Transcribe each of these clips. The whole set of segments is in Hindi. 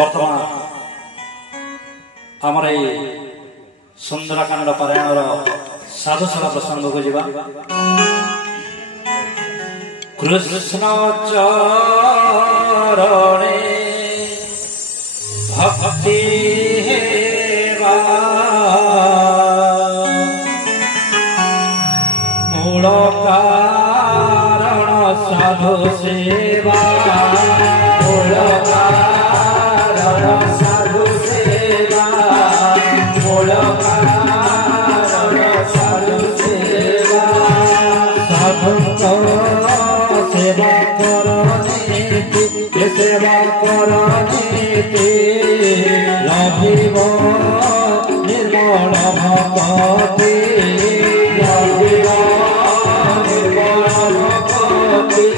बर्तमान आमर सुंदरकांड पारायण साधुशाला प्रसंग को जीवा कृष्ण चरणे भक्ति हेवा मूल कारण साधु सेवा मूल कारण साधु सेवा मूल कारण साधु सेवा साधु सेवा करनीति सेवा करनीति लभिब निर्मल भक्ति लभिब निर्मल भक्ति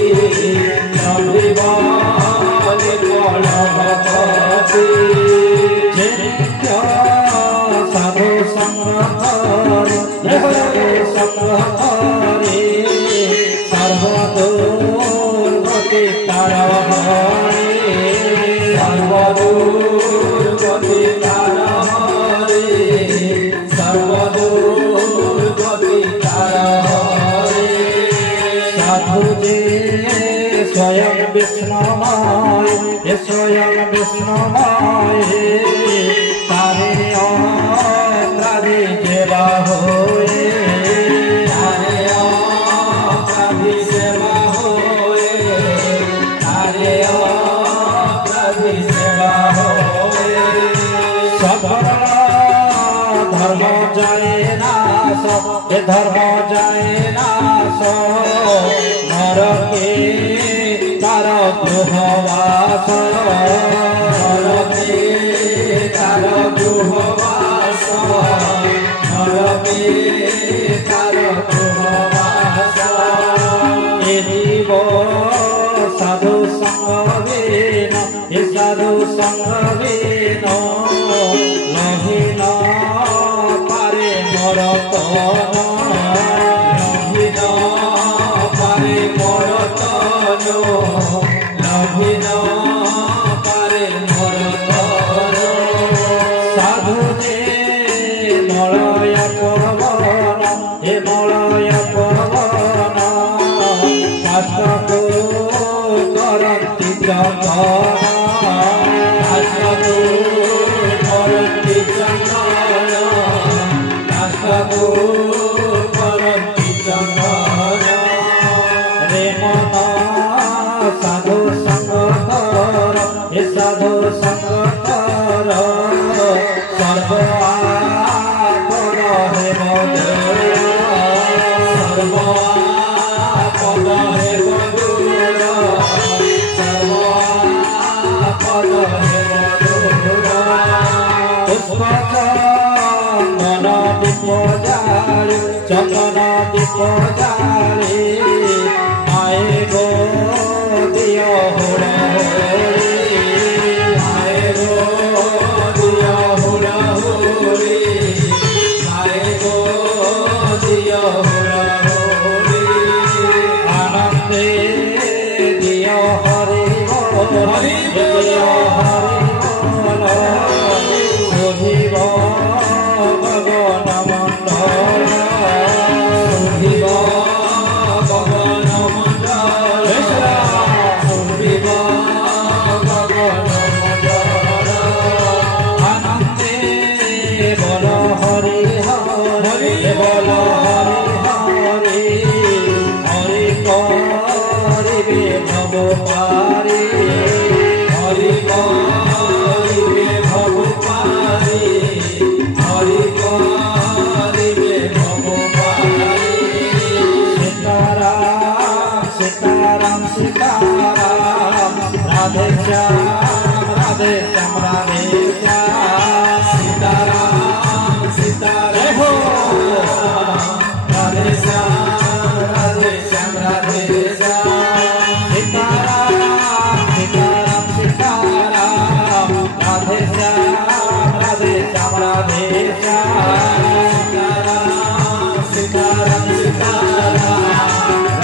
लभिब निर्मल भक्ति साधु संग संगे सर्वदुर्गति तारहरे सर्वदुर्गति तारहरे सर्वदुर्गति तारहरे साधु जे स्वयं विष्णुमय स्वयं विष्णुमय तारे अपराधी जेवा होए तारे अपराधी सेवा होए तारे अपराधी सेवा होए सफल धर्म जाए नाश धर्म जाए नाश नरके तार गृहवास नरके तार गृहवास नरके तार गृहवास ए जीव साधु संगेन ए साधु संगेन लभिन पारे मरतन लभिन पारे मरतन लभिन पारे मरतन साधु जे मलय पवन हे मलय पवन काष्ठको करन्ति चन्दन काष्ठको करन्ति चन्दन काष्ठको करन्ति चन्दन रे मन साधु संगतर हे साधु संगतर सर्व आपद हे मधुर सर्व आपद हे मधुर सर्व आपद हे मधुर पुष्प चंदन दीप जाले चंदन दीप जाले आए गो दियो हुड़ा आए गो दियो हुड़ा हुड़ी आए गो दियो हुड़ा हुड़ी आनंदे दियो हरि बोल दियो हरि बोल शोभिब गगन मंडल शोभिब गगन मंडल शोभिब गगन मंडल आनंदे बोल हरि हरि बोल हरि हरि हरि करिबे भव पारी हरि करिबे भव पारी हरि करिबे भव पारी सीताराम सीताराम सीताराम राधे श्याम राधे श्याम राधे श्याम सीताराम सीताराम राधे श्याम राधे श्याम राधे श्याम सीताराम सीताराम सीताराम राधे श्याम राधे श्याम राधे श्याम सीताराम सीताराम सीताराम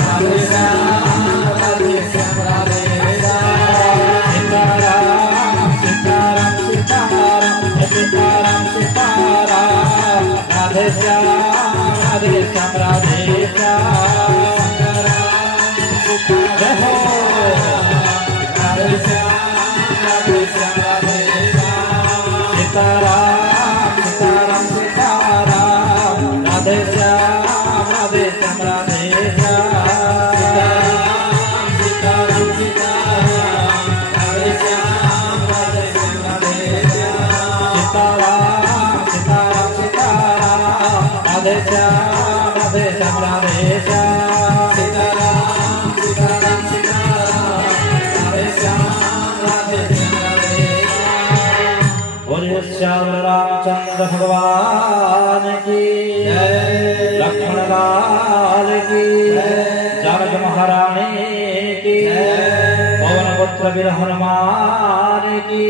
राधे श्याम राधे श्याम राधे श्याम सीताराम सीताराम श्याम रामचंद्र भगवान की लक्ष्मण लाल की जानक महारानी की पवन पुत्र वीर हनुमान की